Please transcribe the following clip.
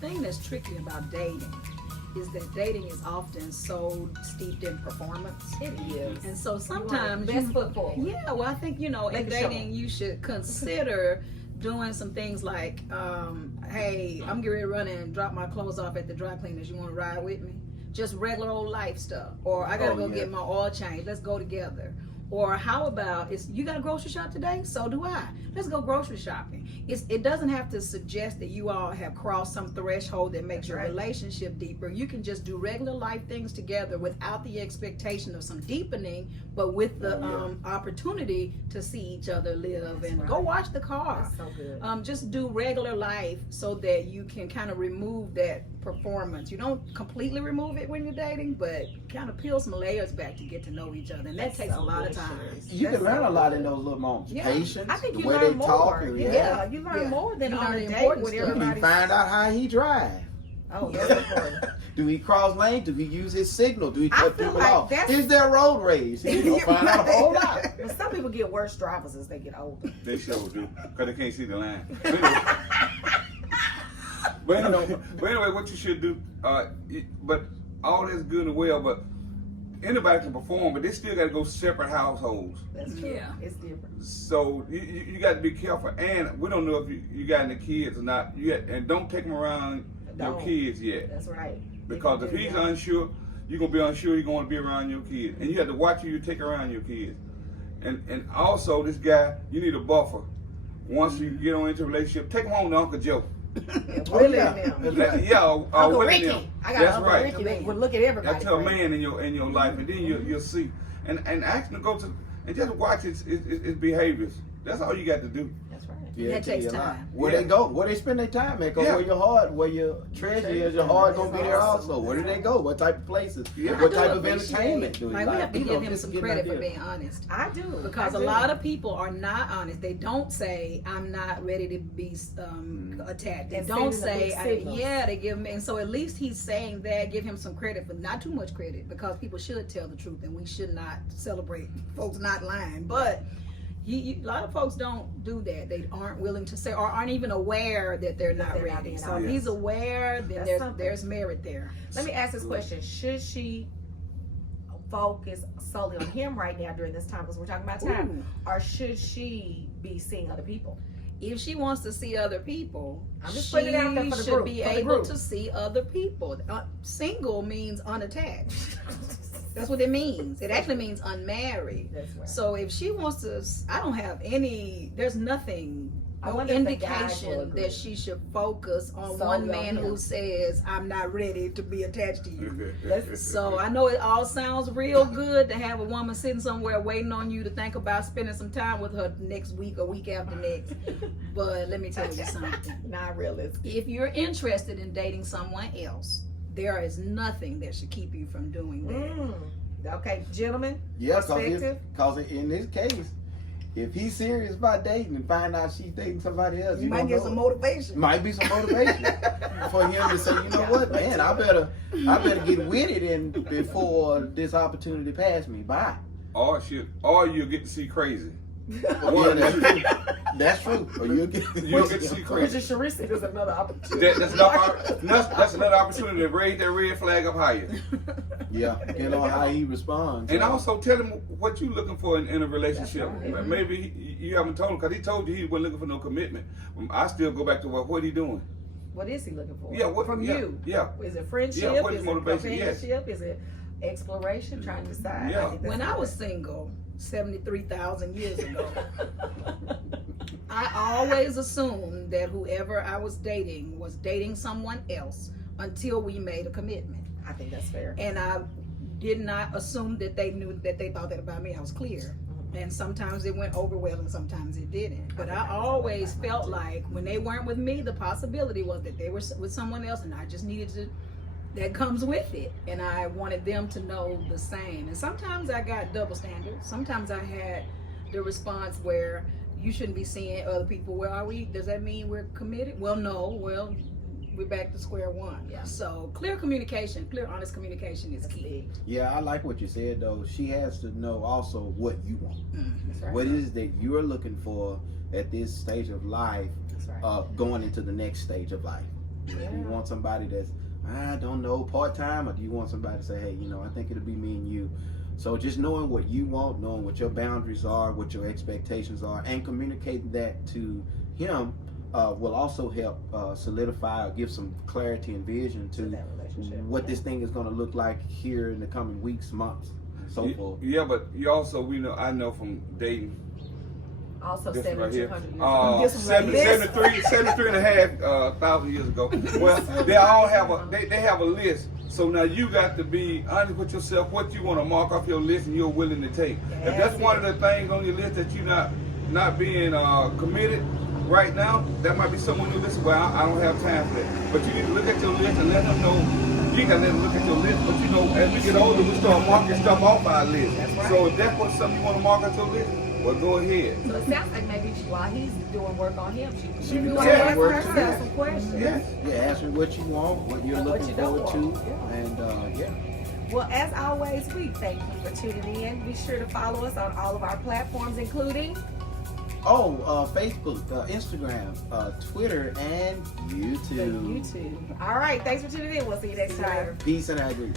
thing that's tricky about dating is that dating is often so steeped in performance. It is. And so sometimes best foot forward. Yeah, well, I think, in dating you should consider doing some things like, hey, I'm getting ready to run and drop my clothes off at the dry cleaners. You want to ride with me? Just regular old life stuff. Or I gotta go get my oil change. Let's go together. Or how about, you got to grocery shop today? So do I. Let's go grocery shopping. It doesn't have to suggest that you all have crossed some threshold that makes your relationship deeper. You can just do regular life things together without the expectation of some deepening, but with the opportunity to see each other live. That's go watch the car. That's so good. Just do regular life so that you can kind of remove that performance. You don't completely remove it when you're dating, but kind of peel some layers back to get to know each other. And that takes a lot of time. You can learn a lot in those little moments. Patience, I think the you way learn they more. talk. You learn more than on a date with You everybody. find out how he drive. Oh, that's important. Do he cross lane? Do he use his signal? Do he cut feel people like off? that's- Is there road rage? You'll find out a whole lot. But some people get worse drivers as they get older. They sure do, because they can't see the line. But anyway, what you should do, but all that's good and well, but anybody can perform, but they still got to go separate households. That's true. Yeah. It's different. So you got to be careful, and we don't know if you got any kids or not. And don't take them around your kids yet. That's right. Because if he's unsure, you're gonna be unsure. You're gonna be around your kids, and you have to watch who you take around your kids. And also, this guy, you need a buffer. Once you get on into a relationship, take him home to Uncle Joe. Willie and them. Uncle Ricky. Them. I got That's Uncle right. Ricky that would look at everybody. That's a man in your life, and then you'll see. And ask him to go to and just watch his behaviors. That's all you got to do. That's right. Yeah, That takes time. Where they go, where they spend their time at, where your heart, where your treasure is, your heart gonna be there also. Where do they go? What type of places? What type of entertainment do they we have to You know, give him just some getting credit out for there. being honest. I do. Because I a do. lot of people are not honest. They don't say, I'm not ready to be attacked. They And don't sending the say, big signals. they give him, and so at least he's saying that, give him some credit, but not too much credit, because people should tell the truth, and we should not celebrate folks not lying. But a lot of folks don't do that. They aren't willing to say, or aren't even aware that they're not they're not ready. being So if honest. he's aware, then That's there's merit there. Let me ask this question. Should she focus solely on him right now during this time, because we're talking about time, or should she be seeing other people? If she wants to see other people, I'm just she putting it out there for the should group, be for the able group. to see other people. Single means unattached. That's what it means. It actually means unmarried. That's right. So if she wants to, there's nothing, I no wonder if the guys will indication agree. that she should focus on So one you're man him. who says, I'm not ready to be attached to you. Let's- So I know it all sounds real good to have a woman sitting somewhere waiting on you to think about spending some time with her next week or week after next. But let me tell you something. Not realistic. If you're interested in dating someone else, there is nothing that should keep you from doing that. Okay, gentlemen. Yeah, Perspective. because in this case, if he's serious about dating and find out she's dating somebody else, You might get some motivation. Might be some motivation for him to say, you know what, man, I better get with it and before this opportunity pass me by. Or you'll get to see crazy. Yeah, that's true. Or you'll get to see crazy. Mr. Sharisi, there's another opportunity. That's another opportunity to raise that red flag up higher. Yeah, depending on how he responds. And also tell him what you're looking for in a relationship. That's right. Maybe you haven't told him, because he told you he wasn't looking for no commitment. I still go back to what he doing. What is he looking for? Yeah, From you. Yeah. Is it friendship? Yeah, what is is motivation? it Yes. companionship? Is it exploration? Trying to decide? Yeah. I think that's When I good. was single, 73,000 years ago, I always assumed that whoever I was dating someone else until we made a commitment. I think that's fair. And I did not assume that they thought that about me. I was clear. And sometimes it went over well and sometimes it didn't. But I always felt like when they weren't with me, the possibility was that they were with someone else, and I just needed to, that comes with it. And I wanted them to know the same. And sometimes I got double standards. Sometimes I had the response where you shouldn't be seeing other people. Well, are we, does that mean we're committed? Well, no. Well, we're back to square one. Yeah. So clear communication, clear, honest communication is key. Yeah, I like what you said though. She has to know also what you want. That's right. What it is that you're looking for at this stage of life, That's right. going into the next stage of life. Do Yeah. you want somebody that's, I don't know, part-time, or do you want somebody to say, hey, I think it'll be me and you? So just knowing what you want, knowing what your boundaries are, what your expectations are, and communicating that to him will also help solidify or give some clarity and vision to that relationship. what this thing is going to look like here in the coming weeks, months, so forth. Yeah, but you also, I know from dating. Also, This right here. 7,200 years ago. 73 and a half thousand years ago. Well, they all have they have a list. So now you got to be honest with yourself what you want to mark off your list and you're willing to take. If that's one of the things on your list that you're not being committed right now, that might be someone who listen, well, I don't have time for that. But you need to look at your list and let them know. You gotta let them look at your list. But as we get older, we start marking stuff off our list. Right. So if that's what something you want to mark on your list, well, go ahead. So it sounds like maybe while he's doing work on him, she be can doing ask work herself too. some questions. Yeah, ask me what you want, what you're And what looking you don't forward to, want. Yeah. and yeah. Well, as always, we thank you for tuning in. Be sure to follow us on all of our platforms, including Facebook, Instagram, Twitter, and the YouTube. YouTube. All right, thanks for tuning in. We'll see you next time. Peace and hair grease.